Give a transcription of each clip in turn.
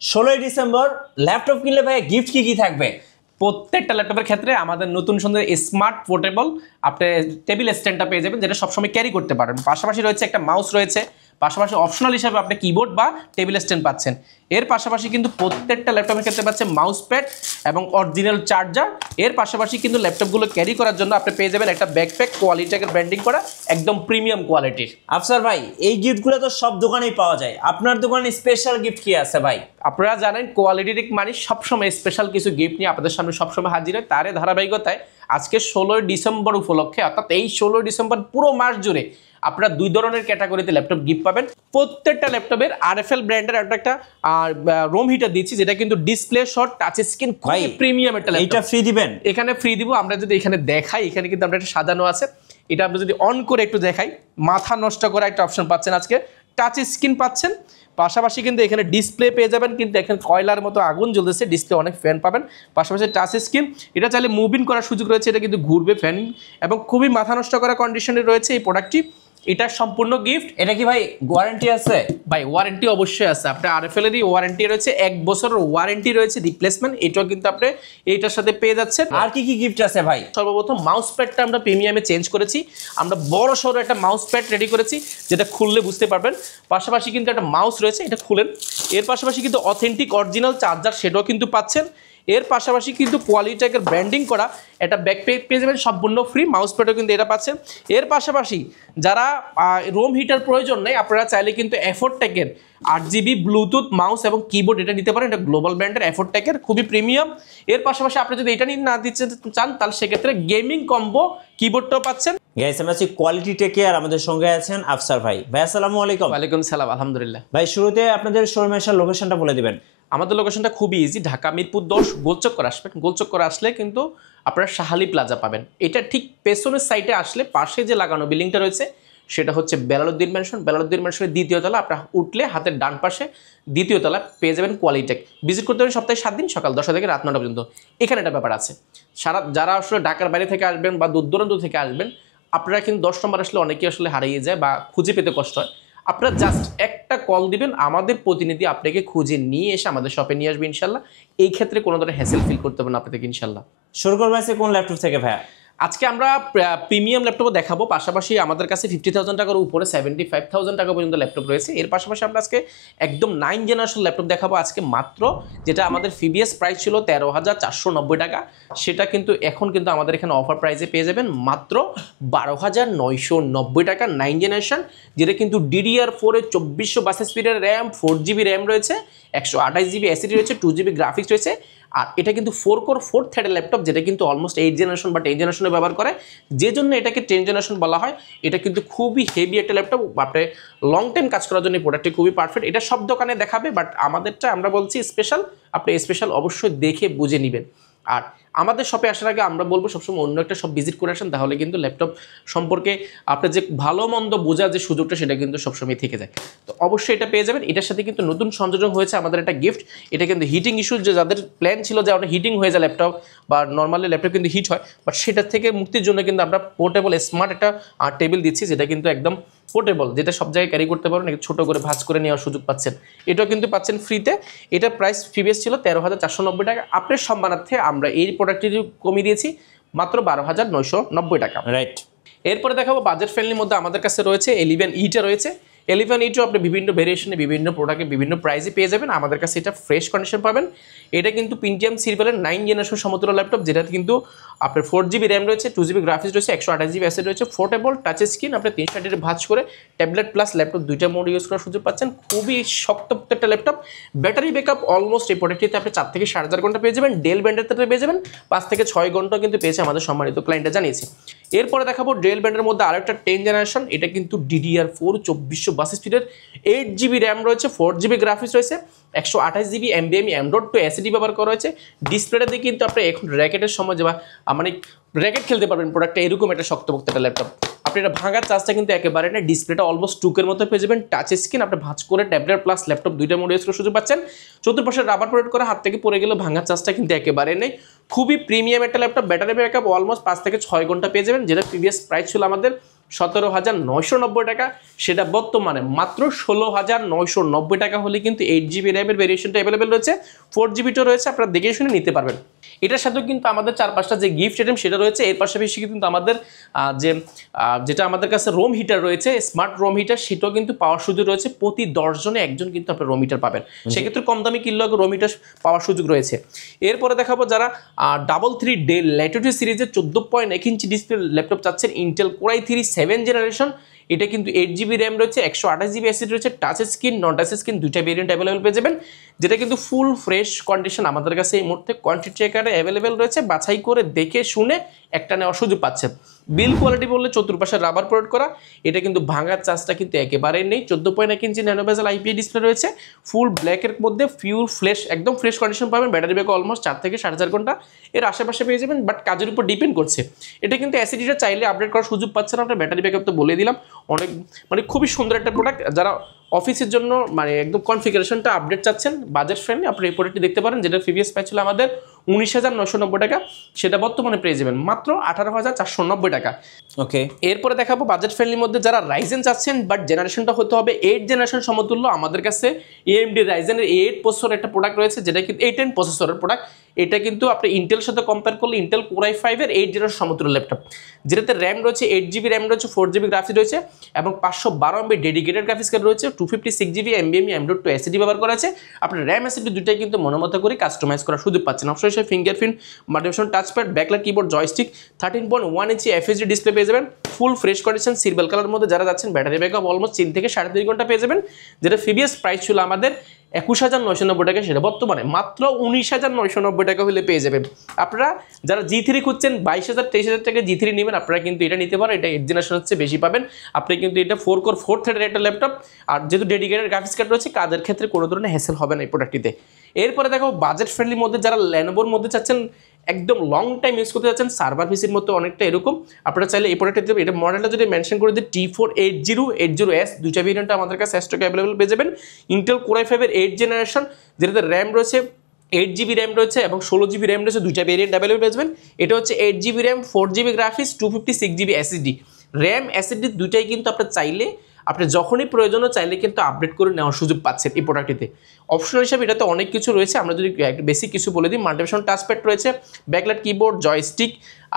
16 December laptop কিনলে ভাই gift কি থাকবে? প্রত্যেকটা ল্যাপটপের ক্ষেত্রে আমাদের নতুন সুন্দর স্মার্ট পোর্টেবল আপনি টেবিল স্ট্যান্ডটা পেয়ে যাবেন, যেটা সবসময় ক্যারি করতে পারেন। পাশাপাশি রয়েছে একটা মাউস রয়েছে, পাশাপাশি অপশনাল হিসেবে আপনি কিবোর্ড বা টেবিল স্ট্যান্ড পাচ্ছেন। এর পাশাপাশি কিন্তু প্রত্যেকটা ল্যাপটপের ক্ষেত্রে পাচ্ছেন মাউস প্যাড এবং অরিজিনাল চার্জার। এর পাশাপাশি কিন্তু ল্যাপটপগুলো ক্যারি করার জন্য আপনি পেয়ে যাবেন একটা ব্যাকপ্যাক, কোয়ালিটিকে ব্র্যান্ডিং করা, একদম প্রিমিয়াম কোয়ালিটির। আফসার ভাই, এই গিফটগুলো তো সব দোকানেই পাওয়া যায়, আপনার দোকানে স্পেশাল গিফট কি আছে ভাই? আপনারা জানেন কোয়ালিটির মানে সবসময় স্পেশাল কিছু গিফট নিয়ে আপনাদের সামনে সবসময় হাজির হয়। তারই ধারাবাহিকতায় আজকে 16 ডিসেম্বর উপলক্ষে, অর্থাৎ এই 16 ডিসেম্বর পুরো মাস জুড়ে আপনারা দুই ধরনের ক্যাটাগরিতে ল্যাপটপ গিফট পাবেন। প্রত্যেকটা ল্যাপটপের RFL ব্র্যান্ডের একটা রোম হিটার দিচ্ছি, যেটা কিন্তু ডিসপ্লে শট টাচ স্ক্রিন খুবই প্রিমিয়াম একটা ল্যাপটপ। এটা ফ্রি দিবেন? এখানে ফ্রি দিব। আমরা যদি এখানে দেখাই, এখানে কিন্তু আমরা একটা সাজানো আছে, এটা আমরা যদি অন করে একটু দেখাই, মাথা নষ্ট করা একটা অপশন পাচ্ছেন আজকে, টাচ স্ক্রিন পাচ্ছেন। পাশাপাশি কিন্তু এখানে ডিসপ্লে পেয়ে যাবেন, কিন্তু এখানে কয়লার মতো আগুন জ্বলতেছে, ডিসপ্লে অনেক ফ্যান পাবেন। পাশাপাশি টাচ স্ক্রিন, এটা চাইলে মুভিং করার সুযোগ রয়েছে, এটা কিন্তু ঘুরবে ফ্যান, এবং খুবই মাথা নষ্ট করা কন্ডিশনে রয়েছে এই প্রোডাক্টটি। এটা সম্পূর্ণ গিফট। এটা কি ভাই ওয়ারেন্টি আছে? ভাই ওয়ারেন্টি অবশ্যই আছে। আপনার RFL এরই ওয়ারেন্টি রয়েছে, 1 বছরের ওয়ারেন্টি রয়েছে, রিপ্লেসমেন্ট, এটাও কিন্তু আপনি এইটার সাথে পেয়ে যাচ্ছেন। আর কি কি গিফট আছে ভাই? সর্বপ্রথম মাউস প্যাডটা আমরা প্রিমিয়ামে চেঞ্জ করেছি। আমরা বড় সড়ো একটা মাউস প্যাড রেডি করেছি, যেটা খুললে বুঝতে পারবেন। পাশাপাশি কিন্তু একটা মাউস রয়েছে, এটা খুলেন। এর পাশাপাশি কিন্তু অথেন্টিক অরিজিনাল চার্জার, সেটাও কিন্তু পাচ্ছেন। এর পাশাপাশি কিন্তু কোয়ালিটিকে ব্র্যান্ডিং করা একটা ব্যাকপ্যাক পেয়ে যাবেন সম্পূর্ণ ফ্রি, মাউস প্যাডও কিন্তু এটা পাচ্ছেন। এর পাশাপাশি যারা রোম হিটার প্রয়োজন নেই, আপনারা চাইলে কিন্তু এফোর্টেকের 8GB ব্লুটুথ মাউস এবং কিবোর্ড এটা নিতে পারেন। এটা গ্লোবাল ব্র্যান্ডের এফোর্টেকের, খুবই প্রিমিয়াম। এর পাশাপাশি আপনি যদি এটা নিয়ে না দিতে চান, তাহলে সেক্ষেত্রে গেমিং কম্বো কিবোর্ডটাও পাচ্ছেন। গাইস, আমরা আছি কোয়ালিটি টেকে, আর আমাদের সঙ্গে আছেন আফসার ভাই। ভাই আসসালামু আলাইকুম। ওয়ালাইকুম সালাম, আলহামদুলিল্লাহ। ভাই, শুরুতে আপনাদের শোরুমের লোকেশনটা বলে দিবেন। আমাদের লোকেশনটা খুবই ইজি, ঢাকা মিরপুর 10 গোলচক্কর আসবেন। গোলচক্কর আসলে কিন্তু আপনারা শাহালি প্লাজা পাবেন। এটা ঠিক পেছনের সাইডে আসলে পাশে যে লাগানো বিল্ডিংটা রয়েছে, সেটা হচ্ছে বেলালউদ্দিন ম্যানশন। বেলালউদ্দিন ম্যানশনের দ্বিতীয় তলা, আপনারা উঠলে হাতের ডান পাশে দ্বিতীয় তলা পেয়ে যাবেন কোয়ালিটেক। ভিজিট করতে পারেন সপ্তাহে 7 দিন, সকাল 10টা থেকে রাত 9টা পর্যন্ত। এখানে একটা ব্যাপার আছে, যারা আসলে ঢাকার বাইরে থেকে আসবেন বা দূর দূরান্ত থেকে আসবেন, আপনারা কিন্তু 10 নম্বর আসলে অনেকেই আসলে হারিয়ে যায় বা খুঁজে পেতে কষ্ট হয়। আপনারা জাস্ট একটা কল দিবেন, আমাদের প্রতিনিধি আপনাকে খুঁজে নিয়ে এসে আমাদের শপে নিয়ে আসবে ইনশাল্লাহ। এই ক্ষেত্রে কোনো ধরনের হ্যাসেল ফিল করতে হবে না আপনাদেরকে ইনশাল্লাহ। শুরু করবো আছে কোন ল্যাপটপ থেকে ভাইয়া? আজকে আমরা প্রিমিয়াম ল্যাপটপও দেখাবো। পাশাপাশি আমাদের কাছে 50,000 টাকার উপরে 75,000 টাকা পর্যন্ত ল্যাপটপ রয়েছে। এর পাশাপাশি আমরা আজকে একদম 9 জেনারেশন ল্যাপটপ দেখাবো আজকে মাত্র, যেটা আমাদের প্রিভিয়াস প্রাইস ছিল 13,490 টাকা, সেটা কিন্তু এখন কিন্তু আমাদের এখানে অফার প্রাইসে পেয়ে যাবেন মাত্র 12,990 টাকা। 9 জেনারেশন, যেটা কিন্তু DDR4 এর 2400 স্পিডের র্যাম, 4GB র্যাম রয়েছে, 128GB SSD রয়েছে, 2GB গ্রাফিক্স রয়েছে। আর এটা কিন্তু 4 কোর 4 থ্রেডের ল্যাপটপ, যেটা কিন্তু অলমোস্ট 8 জেনারেশন বা 10 জেনারেশনে ব্যবহার করে, যে জন্য এটাকে 10 জেনারেশন বলা হয়। এটা কিন্তু খুবই হেভি একটা ল্যাপটপ, আপনি লং টাইম কাজ করার জন্য প্রোডাক্টটি খুবই পারফেক্ট। এটা সব দোকানে দেখাবে, বাট আমাদেরটা আমরা বলছি স্পেশাল, আপনি স্পেশাল অবশ্যই দেখে বুঝে নেবেন। আর আমাদের শপে আসার আগে আমরা বলবো সবসময় অন্য একটা শপ ভিজিট করে আসেন, তাহলে কিন্তু ল্যাপটপ সম্পর্কে আপনার যে ভালো মন্দ বোঝার যে সুযোগটা, সেটা কিন্তু সবসময় থেকে যায়। তো অবশ্যই এটা পেয়ে যাবেন। এটার সাথে কিন্তু নতুন সংযোজন হয়েছে আমাদের একটা গিফট। এটা কিন্তু হিটিং ইস্যু, যে যাদের প্ল্যান ছিল যে আমরা হিটিং হয়ে যায় ল্যাপটপ, বা নর্মালি ল্যাপটপ কিন্তু হিট হয়, বাট সেটার থেকে মুক্তির জন্য কিন্তু আমরা পোর্টেবল স্মার্ট একটা টেবিল দিচ্ছি, যেটা কিন্তু একদম পোর্টেবল, যেটা সব জায়গায় ক্যারি করতে পারবেন, ছোটো করে ভাঁজ করে নেওয়ার সুযোগ পাচ্ছেন। এটাও কিন্তু পাচ্ছেন ফ্রিতে। এটা প্রাইস প্রিভিয়াস ছিল 13,490 টাকা। আপনার সম্মানার্থে আমরা এই প্রোডাক্টটি কমিয়ে দিয়েছি মাত্র 12,990 টাকা। রাইট। এরপরে দেখাবো বাজেট ফ্রেন্ডলির মধ্যে আমাদের কাছে রয়েছে 11E রয়েছে। 11E আপনি বিভিন্ন ভেরিয়েশনে, বিভিন্ন প্রোডাক্টে, বিভিন্ন প্রাইসে পেয়ে যাবেন। আমাদের কাছে এটা ফ্রেশ কন্ডিশন পাবেন। এটা কিন্তু পেন্টিয়াম সিরিজের 9 জেনারেশন সমতুল্য ল্যাপটপ, যেটাতে কিন্তু আপনার 4GB র্যাম রয়েছে, 2GB গ্রাফিক্স রয়েছে, 128GB SSD রয়েছে, পোর্টেবল টাচ স্ক্রিন, আপনি 360 ভাঁজ করে ট্যাবলেট প্লাস ল্যাপটপ দুইটা মোড ইউজ করার সুযোগ পাচ্ছেন। খুবই শক্ত একটা ল্যাপটপ। ব্যাটারি ব্যাকআপ অলমোস্ট এই প্রোডাক্টটিতে আপনি 4 থেকে 4.5 ঘন্টা পেয়ে যাবেন। ডেল ব্যান্ডের ক্ষেত্রে পেয়ে যাবেন 5 থেকে 6 ঘন্টা কিন্তু পেয়েছে আমাদের সম্মানিত ক্লায়েন্টরা জানিয়েছে। এরপরে দেখাবো ডেল ব্যান্ডের মধ্যে আরেকটা 10 জেনারেশন। এটা কিন্তু DDR4 2400 স্পিডের 8GB র্যাম রয়েছে, 4GB গ্রাফিক্স রয়েছে, 128GB NVMe M.2 SSD ব্যবহার করা হয়েছে। ডিসপ্লেটা দিয়ে কিন্তু আপনি এখন র্যাকেটের সময় যে মানে র্যাকেট খেলতে পারবেন প্রোডাক্টটা, এরকম একটা শক্তপোক্ত একটা ল্যাপটপ। আপনি এটা ভাঙার চার্জটা কিন্তু একেবারে না। ডিসপ্লেটা অলমোস্ট টুকের মতো পেয়ে যাবেন, টাচ স্ক্রিন, আপনি ভাঁজ করে ট্যাবলেট প্লাস ল্যাপটপ দুইটা মোড ইউজ করার সুযোগ পাচ্ছেন। চতুর্পাশে রাবার প্রোটেক্ট করে হাত থেকে পড়ে গেলেও ভাঙার চার্জটা কিন্তু একেবারে নেই। খুবই প্রিমিয়াম একটা ল্যাপটপ। ব্যাটারি ব্যাকআপ অলমোস্ট 5 থেকে 6 ঘন্টা পেয়ে যাবেন, যেটা প্রিভিয়াস প্রাইস ছিল আমাদের 17,990 টাকা, সেটা বর্তমানে মাত্র 16,990 টাকা হলে কিন্তু 8GB র্যামের ভেরিয়েশনটা অ্যাভেলেবেল রয়েছে। 4GBটা রয়েছে, আপনারা দেখে শুনে নিতে পারবেন। এটার সাথেও কিন্তু আমাদের 4-5টা যে গিফট আইটেম সেটা রয়েছে। এর পাশাপাশি কিন্তু আমাদের যেটা আমাদের কাছে রুম হিটার রয়েছে, স্মার্ট রুম হিটার, সেটাও কিন্তু পাওয়ার সুযোগ রয়েছে। প্রতি 10 জনে একজন কিন্তু আপনার রুম হিটার পাবেন। সেক্ষেত্রে কম দামি কিনলেও রুম হিটার পাওয়ার সুযোগ রয়েছে। এরপরে দেখাবো যারা 3 ডেল ল্যাটিটিউড সিরিজের 14.1 ইঞ্চি ডিসপ্লে ল্যাপটপ চাচ্ছেন, ইন্টেল কোর i3 7 জেনারেশন, এটা কিন্তু 8GB র্যাম রয়েছে, 128GB এসএসডি রয়েছে, টাচ স্ক্রিন নন টাচ স্ক্রিন দুইটা ভেরিয়েন্ট অ্যাভেলেবেল পেয়ে যাবেন, যেটা কিন্তু ফুল ফ্রেশ কন্ডিশন আমাদের কাছে এই মুহূর্তে কোয়ান্টিটি চেকারে অ্যাভেলেবেল রয়েছে। বাছাই করে দেখে শুনে একটা নেওয়ার সুযোগ পাচ্ছেন। বিল কোয়ালিটি বললে চতুর্পাশে রাবার প্রোডাক্ট করা, এটা কিন্তু ভাঙার চান্সটা কিন্তু একেবারেই নেই। 14.1 inch nano bezel IPS display রয়েছে, ফুল ব্ল্যাকের মধ্যে পিওর ফ্রেশ একদম ফ্রেশ কন্ডিশন পাবেন। ব্যাটারি ব্যাকআপ অলমোস্ট 4 থেকে 4.5 ঘন্টা এর আশেপাশে পেয়ে যাবেন, বাট কাজের উপর ডিপেন্ড করছে। এটা কিন্তু অ্যাসিডিটা চাইলে আপডেট করার সুযোগ পাচ্ছেন আপনার। ব্যাটারি ব্যাকআপ তো বলে দিলাম, অনেক খুবই সুন্দর একটা প্রোডাক্ট। যারা অফিসের জন্য একদম কনফিগারেশনটা আপডেট চাচ্ছেন, বাজেট ফ্রেন্ডলি, আপনি এই প্রোডাক্টটি দেখতে পারেন, যেটা প্রিভিয়াস প্রাইস ছিল আমাদের 19,990 টাকা, সেটা বর্তমানে পেয়ে যাবেন মাত্র 18,490 টাকা। ওকে, এরপরে দেখাবো বাজেট ফ্রেন্ডলির মধ্যে যারা রাইজেন চাচ্ছেন, বাট জেনারেশনটা হতে হবে 8 জেনারেশন সমতুল্য। আমাদের কাছে AMD রাইজেনের 8 প্রসেসর একটা প্রোডাক্ট রয়েছে, যেটা কিন্তু 810 প্রসেসরের প্রোডাক্ট। এটা কিন্তু আপনি ইন্টেলের সাথে কম্পেয়ার করলে ইন্টেল কোর i5 এর 8 জেনারেশন সমতুল্য ল্যাপটপ, যেটাতে র্যাম রয়েছে 8GB র্যাম রয়েছে, 4GB গ্রাফিক্স রয়েছে এবং 512 MB ডেডিকেটেড গ্রাফিক্স কার্ড রয়েছে, 256GB NVMe M.2 SSD ব্যবহার করা আছে। আপনার র্যাম এসএসডি দুটাই কিন্তু মনোমতো করে কাস্টমাইজ করার সুযোগ পাচ্ছেন। অবশ্যই সে fingerprint, multifunction touchpad, backlight keyboard, joystick, 13.1 inch FHD display পেয়ে যাবেন, ফুল ফ্রেশ কন্ডিশন সিলভার কালারের মধ্যে যারা যাচ্ছেন। ব্যাটারি ব্যাকআপ অলমোস্ট 3 থেকে 3.5 ঘন্টা পেয়ে যাবেন, যেটা প্রিভিয়াস প্রাইস ছিল আমাদের 21,990 টাকা, সেটা বর্তমানে মাত্র 19,990 টাকা হলে পেয়ে যাবেন। আপনারা যারা G3 খুঁজছেন 22,000 23,000 টাকা G3 নেবেন, আপনারা কিন্তু এটা নিতে পারেন। এটা 8 জেনারেশন হচ্ছে বেশি পাবেন আপনি, কিন্তু এটা 4 কোর 4 থ্রেডের একটা ল্যাপটপ, আর যেহেতু ডেডিকেটেড গ্রাফিক্স কার্ড রয়েছে, কাজের ক্ষেত্রে কোনো ধরনের হ্যাসেল হবে না এই প্রোডাক্টটিতে। এরপরে দেখো বাজেট ফ্রেন্ডলির মধ্যে যারা ল্যানোভোর মধ্যে চাচ্ছেন, একদম লং টাইম ইউজ করতে যাচ্ছেন, সার্ভার পিসির মতো অনেকটা এরকম, আপনারা চাইলে এই প্রোডাক্টটি, এটা মডেলটা যদি মেনশন করে দিই T48080S, দুইটা ভেরিয়েন্ট আমাদের কাছে স্টকে অ্যাভেলেবল পেয়ে যাবেন। ইন্টেল কোর i5 এর 8 জেনারেশন, যেটাতে র্যাম রয়েছে 8GB র্যাম রয়েছে এবং 16GB র্যাম রয়েছে, দুইটা ভেরিয়েন্ট অ্যাভেলেবল পেয়ে যাবেন। এটা হচ্ছে 8GB RAM, 4GB graphics, 256GB SSD RAM SSD দুইটাই কিন্তু আপনার চাইলে আপনি যখনই প্রয়োজনও চাইলে কিন্তু আপডেট করে নেওয়ার সুযোগ পাচ্ছেন এই প্রোডাক্টটিতে। অপশনাল হিসাবে এটাতে অনেক কিছু রয়েছে, আমরা যদি বেসিক কিছু বলে দিই, মাল্টিফাংশন টাচপ্যাড রয়েছে, ব্যাকলাইট কিবোর্ড, জয়স্টিক,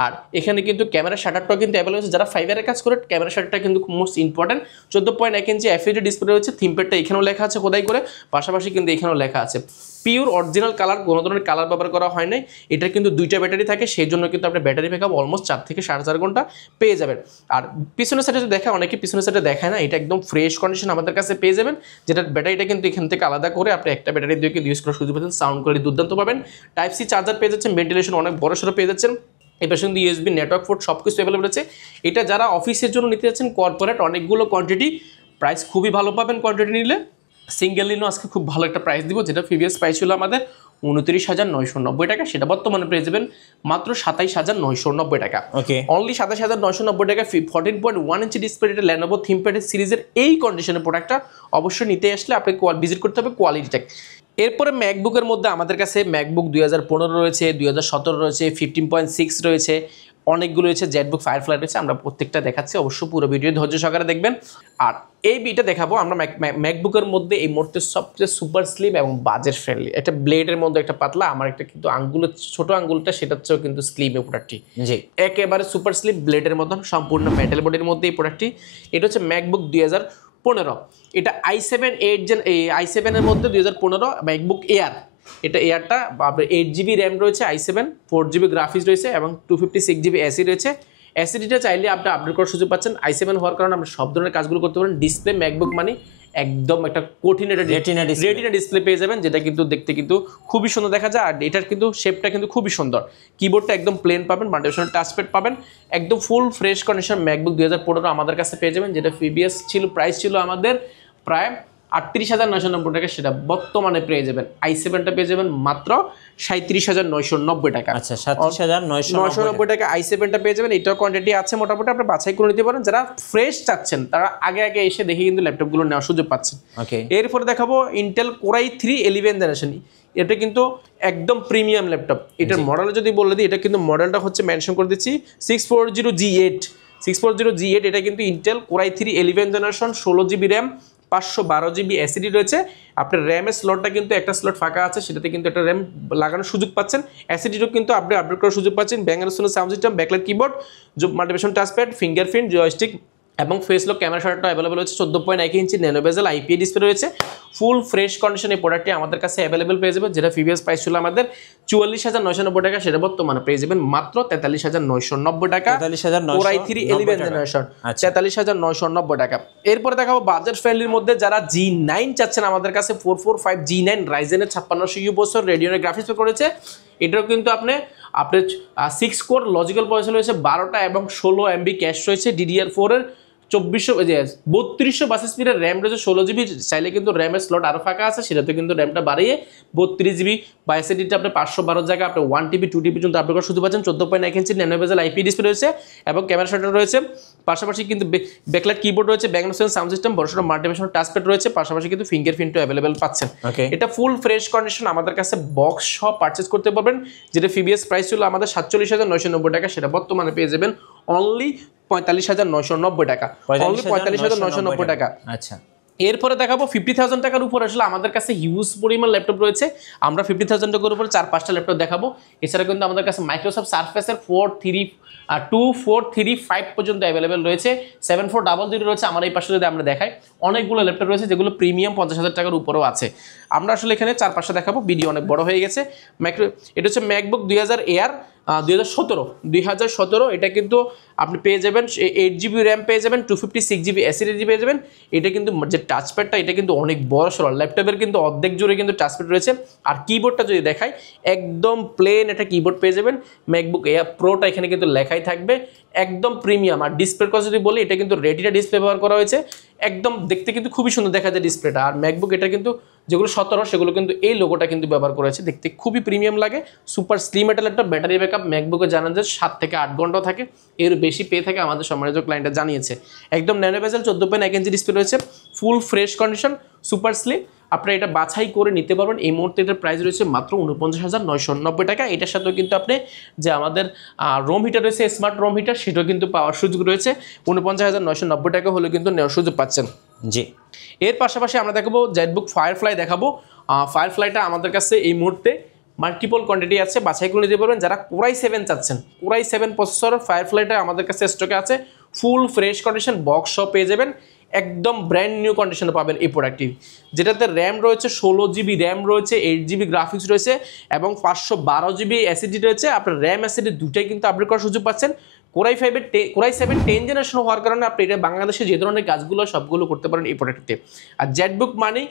আর এখানে কিন্তু ক্যামেরা শাটারটাও কিন্তু অ্যাভেলেবল আছে। যারা ফাইবারের কাজ করে, ক্যামেরা শাটারটা কিন্তু মোস্ট ইম্পর্টেন্ট। 14.1 ইঞ্চি FHD ডিসপ্লে রয়েছে, থিমপ্যাডটা এখানেও লেখা আছে খোদাই করে, পাশাপাশি কিন্তু এখানেও লেখা আছে পিওর অরিজিনাল কালার, কোনো ধরনের কালার ব্যবহার করা হয় নাই। এটা কিন্তু দুইটা ব্যাটারি থাকে, সেই জন্য কিন্তু আপনার ব্যাটারি ব্যাকআপ অলমোস্ট 4 থেকে 4.5 ঘন্টা পেয়ে যাবেন। আর পিছনের সাইডে দেখা, অনেকে পিছনের সাইডে দেখায় না, এটা একদম ফ্রেশ কন্ডিশন আমাদের কাছে পেয়ে যাবেন, যেটা ব্যাটারিটা কিন্তু এখান থেকে আলাদা করে আপনি একটা ব্যাটারি দিয়ে কিন্তু ইউজ করার সুযোগ পাচ্ছেন। সাউন্ড কোয়ালিটি দুর্দান্ত পাবেন, টাইপ সি চার্জার পেয়ে যাচ্ছেন, ভেন্টিলেশন অনেক বড় সড়ো পেয়ে যাচ্ছেন, এই পাশে কিন্তু USB নেটওয়ার্ক পোর্ট সব কিছু অ্যাভেলেবল আছে। এটা যারা অফিসের জন্য নিতে যাচ্ছেন, কর্পোরেট অনেকগুলো কোয়ান্টিটি, প্রাইস খুবই ভালো পাবেন কোয়ান্টিটি নিলে। সিঙ্গেল নিলেও আজকে খুব ভালো একটা প্রাইস দিব, যেটা প্রিভিয়াস প্রাইস ছিল আমাদের 29,990 টাকা, সেটা বর্তমানে পেয়ে যাবেন মাত্র 27,990 টাকা। ওকে, অনলি 27,990 টাকা। 14.1 ইঞ্চি ডিসপ্লে, এটা ল্যানোভো থিমপ্যাড সিরিজের এই কন্ডিশনের প্রোডাক্টটা অবশ্যই নিতে আসলে আপনি ভিজিট করতে হবে কোয়ালিটি টেক। এরপরে ম্যাকবুকের মধ্যে আমাদের কাছে ম্যাকবুক 2015 রয়েছে, 2017 রয়েছে, 15.6 রয়েছে, অনেকগুলো রয়েছে, জেটবুক ফায়ারফ্লাই রয়েছে। আমরা প্রত্যেকটা দেখাচ্ছি, অবশ্য পুরো ভিডিও ধৈর্য সহকারে দেখবেন। আর এই বিটা দেখাবো আমরা ম্যাকবুকের মধ্যে এই মুহূর্তে সবচেয়ে সুপার স্লিম এবং বাজেট ফ্রেন্ডলি, একটা ব্লেডের মধ্যে একটা পাতলা, আমার একটা কিন্তু আঙ্গুলের ছোট আঙ্গুলটা সেটা হচ্ছেও কিন্তু স্লিম এই প্রোডাক্টটি, জি একেবারে সুপার স্লিম ব্লেডের মতন সম্পূর্ণ মেটাল বডির মধ্যে এই প্রোডাক্টটি। এটা হচ্ছে ম্যাকবুক 2015, এটা i7 8 জেন, এই i7 এর মধ্যে 2015 ম্যাকবুক এয়ার। এটা এয়ারটা 8GB র্যাম রয়েছে, i7 4GB গ্রাফিক্স রয়েছে এবং 256GB এসি রয়েছে। এসিডিটা চাইলে আপনি আপডেট করার সুযোগ পাচ্ছেন, i7 হওয়ার কারণে আপনি সব ধরনের কাজগুলো করতে পারেন। ডিসপ্লে ম্যাকবুক মানে একদম একটা কঠিন একটা রেটিনা ডিসপ্লে পেয়ে যাবেন, যেটা কিন্তু দেখতে কিন্তু খুবই সুন্দর দেখা যায়। আর এটার কিন্তু শেপটা কিন্তু খুবই সুন্দর, কিবোর্ডটা একদম প্লেন পাবেন, মাল্টিফাংশন টাচপ্যাড পাবেন, একদম ফুল ফ্রেশ কন্ডিশন ম্যাকবুক 2015 আমাদের কাছে পেয়ে যাবেন, যেটা প্রিভিয়াস ছিল প্রাইস ছিল আমাদের প্রায় 38,990 টাকা, সেটা বর্তমানে পেয়ে যাবেন i7টা পেয়ে যাবেন মাত্র 37,990 টাকা। আচ্ছা, 37,990 টাকা i7টা পেয়ে যাবেন। এটাও কোয়ান্টিটি আছে মোটামুটি, আপনি বাছাই করে নিতে পারেন। যারা ফ্রেশ চাচ্ছেন তারা আগে আগে এসে দেখে কিন্তু ল্যাপটপগুলো নেওয়ার সুযোগ পাচ্ছেন। ওকে, এরপরে দেখাবো ইন্টেল কোর i3 11 জেনারেশন। এটা কিন্তু একদম প্রিমিয়াম ল্যাপটপ। এটার মডেল যদি বলে দিই, এটা কিন্তু মডেলটা হচ্ছে মেনশন করে দিচ্ছি 640G8, 640G8 এটা কিন্তু Intel core i3 11 generation 16GB RAM 512GB SSD রয়েছে। আপনার র্যামের স্লটটা কিন্তু একটা স্লট ফাঁকা আছে, সেটাতে কিন্তু একটা র্যাম লাগানোর সুযোগ পাচ্ছেন। এসএসডিও কিন্তু আপডেট করার সুযোগ পাচ্ছেন। Bang & Olufsen sound system, backlight keyboard, multivision touchpad, fingerprint, joystick এবং ফেস লক ক্যামেরা শাটারটা অ্যাভেলেবল হচ্ছে। 14.1 inch nano bezel IPS display রয়েছে। ফুল ফ্রেশ কন্ডিশন এই প্রোডাক্টটি আমাদের কাছে অ্যাভেলেবল পেয়ে যাবে, যেটা প্রিভিয়াস প্রাইস ছিল আমাদের 44,990 টাকা, সেটা বর্তমানে পেয়ে যাবেন মাত্র 43,990 টাকা। কোর i3 11 জেনারেশন 43,990 টাকা। এরপরে দেখাবো বাজেট ফ্রেন্ডলির মধ্যে যারা G9 চাচ্ছেন, আমাদের কাছে 445 G9 রাইজেনের 5600 প্রসেসর রেডিওনের গ্রাফিক্স করেছে। এটাও কিন্তু আপনার 6 কোর লজিক্যাল প্রসেসর রয়েছে, 12টা এবং 16 MB ক্যাশ রয়েছে। DDR4 এর 3200 বাস স্পিডের র্যাম রয়েছে, 16GB। চাইলে কিন্তু র্যামের স্লট আরও ফাঁকা আছে, সেটাতে কিন্তু র্যামটা বাড়িয়ে 32GB বা এসএসডিটা আপনি 512 জায়গায় আপনি 1TB 2TB পর্যন্ত আপডেট করার সুযোগ পাচ্ছেন। 14.1 ইঞ্চি ন্যানো বেজেল আইপি ডিসপ্লে রয়েছে এবং ক্যামেরা শাটার রয়েছে। পাশাপাশি কিন্তু ব্যাকলাইট কিবোর্ড রয়েছে, Bang & Olufsen সাউন্ড সিস্টেম, বড়সড় মাল্টিভিশন টাচপ্যাড রয়েছে। পাশাপাশি কিন্তু ফিঙ্গারপ্রিন্টও অ্যাভেলেবল পাচ্ছেন। এটা ফুল ফ্রেশ কন্ডিশন আমাদের কাছে বক্স সহ পারচেজ করতে পারবেন, যেটা প্রিভিয়াস প্রাইস ছিল আমাদের 47,990 টাকা, সেটা বর্তমানে পেয়ে যাবেন অনলি 45,990 টাকা। অনলি 45,990 টাকা। আচ্ছা, এরপরে দেখাবো 50,000 টাকার উপর আসলে আমাদের কাছে হিউজ পরিমাণ ল্যাপটপ রয়েছে। আমরা 50,000 টাকার উপর 4-5টা ল্যাপটপ দেখাবো। এছাড়া কিন্তু আমাদের কাছে মাইক্রোসফট সারফেসের 2435 পর্যন্ত অ্যাভেলেবেল রয়েছে। 7400 রয়েছে। আমার এই পাশে যদি আমরা দেখাই, অনেকগুলো ল্যাপটপ রয়েছে যেগুলো প্রিমিয়াম 50,000 টাকার উপরেও আছে। আমরা আসলে এখানে 4-5টা দেখাবো, ভিডিও অনেক বড় হয়ে গেছে। এটা হচ্ছে ম্যাকবুক 2000 এয়ার 2017। এটা কিন্তু আপনি পেয়ে যাবেন 8GB র্যাম পেয়ে যাবেন, 256GB এসএসডি পেয়ে যাবেন। এটা কিন্তু যে টাচপ্যাডটা, এটা কিন্তু অনেক বড় সরল, ল্যাপটপের কিন্তু অর্ধেক জুড়ে কিন্তু টাচপ্যাড রয়েছে। আর কিবোর্ডটা যদি দেখাই, একদম প্লেন একটা কিবোর্ড পেয়ে যাবেন। ম্যাকবুক এয়ার প্রোটা এখানে কিন্তু লেখাই থাকবে, একদম প্রিমিয়াম। আর ডিসপ্লের কথা যদি বলি, এটা কিন্তু রেটিনা ডিসপ্লে ব্যবহার করা হয়েছে, একদম দেখতে কিন্তু খুবই সুন্দর দেখা যায় ডিসপ্লেটা। আর ম্যাকবুক এটা কিন্তু যেগুলো 17 সেগুলো কিন্তু এই লোগোটা কিন্তু ব্যবহার করেছে, দেখতে খুবই প্রিমিয়াম লাগে। সুপার স্লিম একটা ল্যাপটপ। ব্যাটারি ব্যাকআপ ম্যাকবুকে জানান যে 7 থেকে 8 ঘন্টা থাকে, এর বেশি পেয়ে থাকে আমাদের সম্মানিত ক্লায়েন্টরা জানিয়েছে। একদম ন্যানো বেজেল 14.1 ইঞ্চি ডিসপ্লে রয়েছে, full fresh condition, super slim. আপনারা এটা বাছাই করে নিতে পারবেন। এই মুহূর্তে এটার প্রাইস রয়েছে মাত্র 49,990 টাকা। এটার সাথেও কিন্তু আপনি যে আমাদের রোম হিটার রয়েছে, স্মার্ট রোম হিটার, সেটাও কিন্তু পাওয়ার সুযোগ রয়েছে। 49,990 টাকা হলে কিন্তু নেওয়ার সুযোগ পাচ্ছেন। জি। এর পাশাপাশি আমরা দেখাবো জেটবুক ফায়ারফ্লাই দেখাবো। ফায়ারফ্লাইটা আমাদের কাছে এই মুহূর্তে মাল্টিপল কোয়ান্টিটি আছে, বাছাই করে নিতে পারবেন। যারা কোর i7 চাচ্ছেন, কোর i7 প্রসেসর ফায়ারফ্লাইটা আমাদের কাছে স্টকে আছে। ফুল ফ্রেশ কন্ডিশন বক্স সহ পেয়ে যাবেন, একদম ব্র্যান্ড নিউ কন্ডিশনে পাবেন এই প্রোডাক্টটি, যেটাতে র্যাম রয়েছে, 16GB র্যাম রয়েছে, 8GB গ্রাফিক্স রয়েছে এবং 512GB এসএসডি রয়েছে। আপনার র্যাম এসএসডি দুটাই কিন্তু আপডেট করার সুযোগ পাচ্ছেন। কোর i7 10 জেনারেশন হওয়ার কারণে আপনি এটা বাংলাদেশে যে ধরনের কাজগুলো সবগুলো করতে পারেন এই প্রোডাক্টটিতে। আর জেটবুক মানে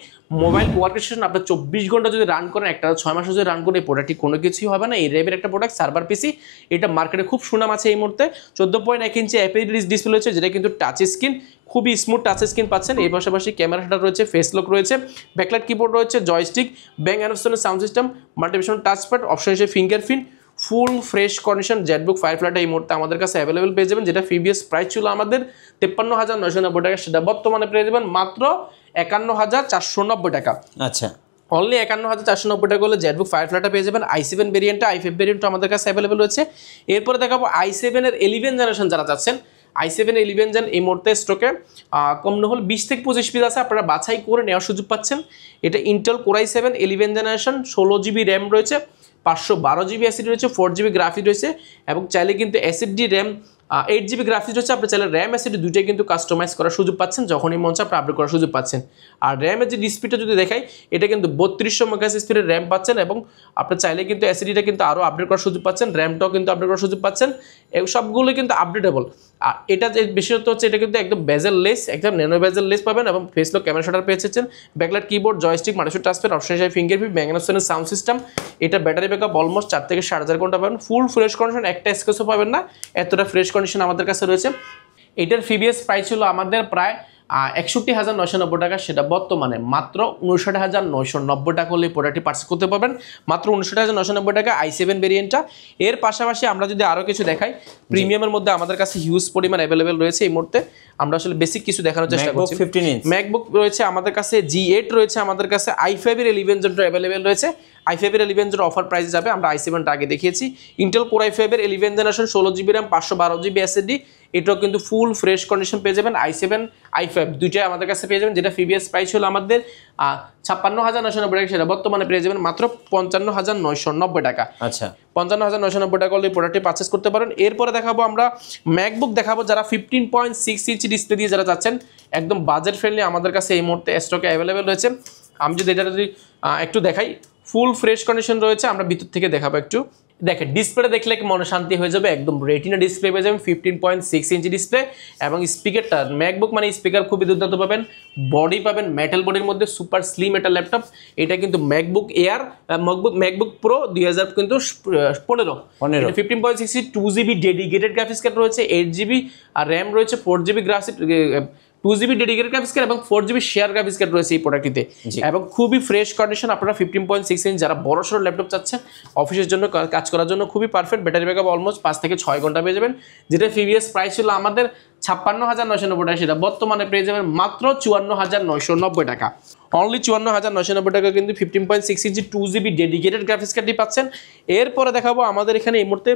মোবাইল ওয়ার্কস্টেশন, আপনার 24 ঘন্টা যদি রান করেন, একটা 6 মাস যদি রান করেন, এই প্রোডাক্টটি কোনো কিছুই হবে না। এই র্যাবের একটা প্রোডাক্ট, সার্ভার পিসি। এটা মার্কেটে খুব সুনাম আছে এই মুহূর্তে। 14.1 ইঞ্চি অ্যাপিড ডিসপ্লে রয়েছে, যেটা কিন্তু টাচ স্ক্রিন, খুবই স্মুথ টাচ স্ক্রিন পাচ্ছেন। এই পাশাপাশি ক্যামেরা শাটার রয়েছে, ফেস লক রয়েছে, ব্যাকলাইট কিবোর্ড রয়েছে, joystick, Bang & Olufsen sound system, multivision touchpad, option হিসেবে fingerprint. Full fresh condition ZBook ফায়ারফ্লাইটা এই মুহূর্তে আমাদের কাছে অ্যাভেলেবল পেয়ে যাবেন, যেটা প্রিভিয়াস প্রাইস ছিল আমাদের 53,990 টাকা, সেটা বর্তমানে পেয়ে যাবেন মাত্র 51,490 টাকা। আচ্ছা, অনলি 51,490 টাকা হলে জেটবুক ফায়ারফ্লাইটা পেয়ে যাবেন। i7 ভেরিয়েন্টটা, i5 ভেরিয়েন্টটা আমাদের কাছে অ্যাভেলেবল রয়েছে। এরপরে দেখাবো i7 এর 11 জেনারেশন যারা চাচ্ছেন। i7 11 জেন এই মুহূর্তে স্টকে কম না হলে 20 থেকে 25 পিস আছে, আপনারা বাছাই করে নেওয়ার সুযোগ পাচ্ছেন। এটা Intel core i7 11 generation, 16GB RAM রয়েছে, 512GB এসএসডি রয়েছে, 4GB গ্রাফিক্স রয়েছে এবং চাইলে কিন্তু এসএসডি র্যাম 8GB গ্রাফিক্স রয়েছে। আপনি চাইলে র্যাম এসএসডি দুইটাই কিন্তু কাস্টমাইজ করার সুযোগ পাচ্ছেন, যখনই মন চায় আপনি আপডেট করার সুযোগ পাচ্ছেন। আর র্যামের যে ডিসপ্লেটা যদি দেখাই, এটা কিন্তু 3200 মেগাহার্টজ স্পিডের র্যাম পাচ্ছেন এবং আপনি চাইলে কিন্তু এসএসডিটা কিন্তু আরও আপডেট করার সুযোগ পাচ্ছেন, র্যামটাও কিন্তু আপডেট করার সুযোগ পাচ্ছেন। এই সবগুলো কিন্তু আপডেটেবল। আর এটা যে বিশেষত হচ্ছে, এটা কিন্তু একদম বেজেল লেস, একদম ন্যানো বেজেল লেস পাবেন এবং ফেস লক ক্যামেরা শাটার পেয়েছেন, backlight keyboard, joystick, multivision touchpad, option হিসেবে fingerprint, Bang & Olufsen sound system. এটা ব্যাটারি ব্যাকআপ অলমোস্ট 4 থেকে 4.5 ঘন্টা পাবেন। ফুল ফ্রেশ কন্ডিশন, একটা স্কেচও পাবেন না, এতটা ফ্রেশ কন্ডিশন আমাদের কাছে রয়েছে। এটার প্রিভিয়াস প্রাইস ছিল আমাদের প্রায় 61,990 টাকা, সেটা বর্তমানে মাত্র 59,990 টাকা হলে প্রোডাক্টটি পার্চেস করতে পারবেন, মাত্র 59,990 টাকা i7 ভেরিয়েন্টটা। এর পাশাপাশি আমরা যদি আরও কিছু দেখাই, প্রিমিয়ামের মধ্যে আমাদের কাছে হিউজ পরিমাণ অ্যাভেলেবেল রয়েছে এই মুহূর্তে। আমরা আসলে বেসিক কিছু দেখানোর চেষ্টা করছি। ম্যাকবুক রয়েছে আমাদের কাছে, G8 রয়েছে আমাদের কাছে, i5 এর 11 জেনটা অ্যাভেলেবেল রয়েছে। i5 এর 11 জেন অফার প্রাইসে যাবে, আমরা i7টা আগে দেখিয়েছি। ইন্টেল কোর i5 এর 11 generation, 16GB RAM, 512GB SSD, এটাও কিন্তু ফুল ফ্রেশ কন্ডিশন পেয়ে যাবেন। i7 i5 দুইটাই আমাদের কাছে পেয়ে যাবেন, যেটা প্রিভিয়াস প্রাইস ছিল আমাদের 56,990 টাকা, সেটা বর্তমানে পেয়ে যাবেন মাত্র 55,990 টাকা। আচ্ছা, 55,990 টাকা হলে প্রোডাক্টটি পারচেস করতে পারেন। এরপরে দেখাবো আমরা ম্যাকবুক দেখাবো, যারা 15.6 ইঞ্চি ডিসপ্লে দিয়ে যারা যাচ্ছেন একদম বাজেট ফ্রেন্ডলি, আমাদের কাছে এই মুহূর্তে স্টকে অ্যাভেলেবেল রয়েছে। আমি যদি এটা যদি একটু দেখাই, ফুল ফ্রেশ কন্ডিশন রয়েছে, আমরা ভিতর থেকে দেখাবো একটু। দেখেন ডিসপ্লেটা দেখলে মনে শান্তি হয়ে যাবে, একদম রেটিনা ডিসপ্লে পেয়ে যাবেন, 15.6 ইঞ্চি ডিসপ্লে এবং স্পিকারটা ম্যাকবুক মানে স্পিকার খুবই দুর্দান্ত পাবেন, বডি পাবেন মেটাল বডির মধ্যে, সুপার স্লিম একটা ল্যাপটপ। এটা কিন্তু ম্যাকবুক এয়ার, ম্যাকবুক প্রো 2000 কিন্তু 15 15.6 2GB ডেডিকেটেড গ্রাফিক্স কার্ড রয়েছে, 8GB আর র্যাম রয়েছে, 4GB graphics 2GB dedicated graphics card এবং 4GB শেয়ার গ্রাফিক্স কার্ড রয়েছে এই প্রোডাক্টটিতে, এবং খুবই ফ্রেশ কন্ডিশন। আপনারা 15.6 ইঞ্চ যারা বড় সড়ো ল্যাপটপ চাচ্ছেন অফিসের জন্য কাজ করার জন্য খুবই পারফেক্ট, ব্যাটারি ব্যাকআপ অলমোস্ট 5 থেকে 6 ঘন্টা পেয়ে যাবেন। যেটা প্রিভিয়াস প্রাইস ছিল আমাদের 56,990 টাকা, সেটা বর্তমানে পেয়ে যাবেন মাত্র 54,990 টাকা। অনলি 54,990 টাকা কিন্তু 15.6 ইঞ্চি 2GB ডেডিকেটেড গ্রাফিক্স কার্ডটি পাচ্ছেন। এরপরে দেখাবো আমাদের এখানে এই মুহূর্তে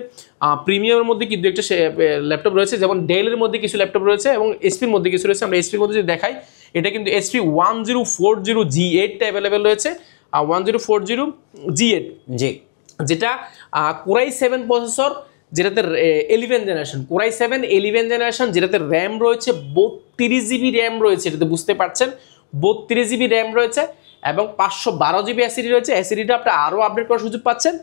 প্রিমিয়ামের মধ্যে কিন্তু একটা ল্যাপটপ রয়েছে, যেমন ডেলের মধ্যে কিছু ল্যাপটপ রয়েছে এবং এসপির মধ্যে কিছু রয়েছে। আমরা এসপির মধ্যে যদি দেখাই, এটা কিন্তু HP 1040G8টা অ্যাভেলেবেল রয়েছে, 1040G8 জি, যেটা কোরাই 7 প্রসেসর, যেটাতে 11 জেনারেশন, কোরাই 7 11 জেনারেশন, যেটাতে র্যাম রয়েছে 32GB র্যাম রয়েছে, এটাতে বুঝতে পারছেন 32GB র্যাম রয়েছে এবং 512GB অ্যাসিডি রয়েছে। অ্যাসিডিটা আপনি আরও আপডেট করার সুযোগ পাচ্ছেন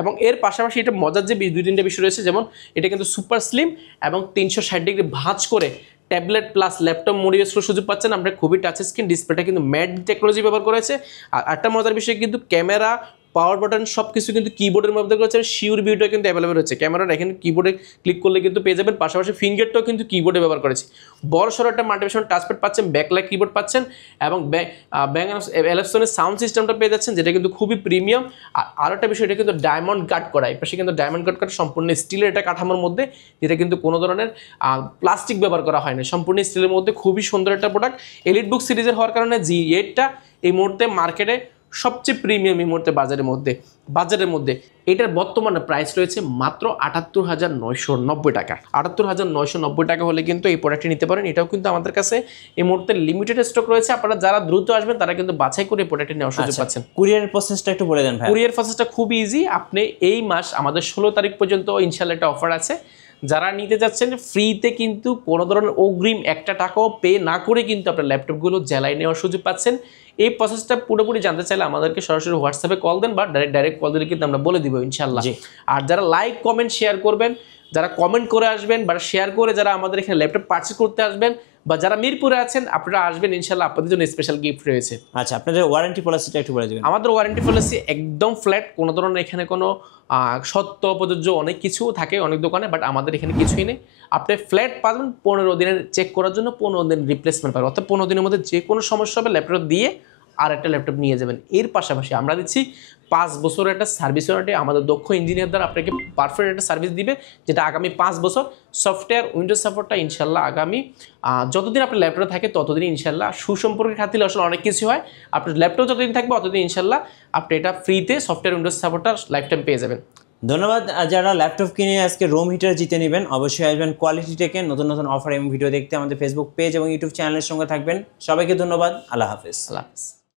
এবং এর পাশাপাশি এটা মজার যে 2-3টা বিষয় রয়েছে, যেমন এটা কিন্তু সুপার স্লিম এবং 360 ডিগ্রি ভাঁজ করে tablet plus laptop mode use করার সুযোগ পাচ্ছেন। আমরা খুবই টাচ স্ক্রিন, ডিসপ্লেটা কিন্তু ম্যাট টেকনোলজি ব্যবহার করেছে। আর একটা মজার বিষয় কিন্তু ক্যামেরা, পাওয়ার বাটন সব কিছু কিন্তু কিবোর্ডের মধ্যে করেছে, শিওর ভিউটা কিন্তু অ্যাভেলেবল রয়েছে। ক্যামেরাটা এখানে কিবোর্ডে ক্লিক করলে কিন্তু পেয়ে যাবেন, পাশাপাশি ফিঙ্গারটাও কিন্তু কিবোর্ডে ব্যবহার করেছি। বড় সড়ো একটা মাল্টিভিশন টাচপ্যাড পাচ্ছেন, ব্যাকলাইট কিবোর্ড পাচ্ছেন এবং এলএফসনের সাউন্ড সিস্টেমটা পেয়ে যাচ্ছেন, যেটা কিন্তু খুবই প্রিমিয়াম। আর একটা বিষয়, এটা কিন্তু ডায়মন্ড কাট করা, এই পাশে কিন্তু ডায়মন্ড কাট করা সম্পূর্ণ স্টিলের একটা কাঠামোর মধ্যে, যেটা কিন্তু কোনো ধরনের প্লাস্টিক ব্যবহার করা হয় না, সম্পূর্ণ স্টিলের মধ্যে খুবই সুন্দর একটা প্রোডাক্ট। এলিট বুক সিরিজের হওয়ার কারণে G8টা এই মুহূর্তে মার্কেটে সবচেয়ে প্রিমিয়াম এই মুহূর্তে বাজারের মধ্যে এটার বর্তমানে প্রাইস রয়েছে মাত্র 78,990 টাকা। 78,990 টাকা হলে কিন্তু এই প্রোডাক্টটি নিতে পারেন। এটাও কিন্তু আমাদের কাছে এই মুহূর্তে লিমিটেড স্টক রয়েছে, আপনারা যারা দ্রুত আসবেন তারা কিন্তু বাছাই করে প্রোডাক্টটি নেওয়ার সুযোগ পাচ্ছেন। কুরিয়ারের প্রসেসটা একটু বলে দেন ভাই। কুরিয়ার প্রসেসটা খুব ইজি, আপনি এই মাস আমাদের 16 তারিখ পর্যন্ত ইনশাআল্লাহ একটা অফার আছে, যারা নিতে যাচ্ছেন ফ্রিতে কিন্তু কোনো ধরনের অগ্রিম একটা টাকাও পে না করে কিন্তু আপনার ল্যাপটপগুলো জেলায় নেওয়ার সুযোগ পাচ্ছেন। এই প্রসেসটা পুরোপুরি জানতে চাইলে আমাদেরকে সরাসরি হোয়াটসঅ্যাপে কল দেন বা ডাইরেক্ট কল দিলে কিন্তু আমরা বলে দিব ইনশাআল্লাহ। আর যারা লাইক কমেন্ট শেয়ার করবেন, যারা কমেন্ট করে আসবেন বা শেয়ার করে যারা আমাদের এখানে ল্যাপটপ পারচেজ করতে আসবেন বা যারা মিরপুরে আছেন আপনারা আসবেন, ইনশাআল্লাহ আপনাদের জন্য স্পেশাল গিফট রয়েছে। আচ্ছা, আপনাদের ওয়ারেন্টি পলিসিটা একটু বলে দিবেন। আমাদের ওয়ারেন্টি পলিসি একদম ফ্ল্যাট, কোনো ধরনের এখানে কোনো সত্য প্রযোজ্য অনেক কিছু থাকে অনেক দোকানে, বাট আমাদের এখানে কিছুই নেই। আপনি ফ্ল্যাট পাবেন 15 দিনের চেক করার জন্য, 15 দিন রিপ্লেসমেন্ট পাবেন, অর্থাৎ 15 দিনের মধ্যে যে কোনো সমস্যা হবে ল্যাপটপ দিয়ে আর একটা ল্যাপটপ নিয়ে যাবেন। এর পাশাপাশি আমরা দিচ্ছি 5 বছরের একটা সার্ভিস ওয়ারেন্টি, আমাদের দক্ষ ইঞ্জিনিয়ার দ্বারা আপনাকে পারফেক্ট একটা সার্ভিস দিবে, যেটা আগামী 5 বছর। সফটওয়্যার উইন্ডোজ সাপোর্টটা ইনশাল্লাহ আগামী যতদিন আপনার ল্যাপটপ থাকে ততদিন ইনশাল্লাহ, সুসম্পর্কের খাতিরে আসলে অনেক কিছু হয়, আপনার ল্যাপটপ যতদিন থাকবে ততদিন ইনশাল্লাহ আপনি এটা ফ্রিতে সফটওয়্যার উইন্ডোজ সাপোর্টটা লাইফ টাইম পেয়ে যাবেন। ধন্যবাদ। যারা ল্যাপটপ কিনে আজকে রুম হিটার জিতে নেবেন, অবশ্যই আসবেন কোয়ালিটি টেকে। নতুন নতুন অফার এবং ভিডিও দেখতে আমাদের ফেসবুক পেজ এবং ইউটিউব চ্যানেলের সঙ্গে থাকবেন। সবাইকে ধন্যবাদ। আল্লাহ হাফেজ। আল্লাহ হাফেজ।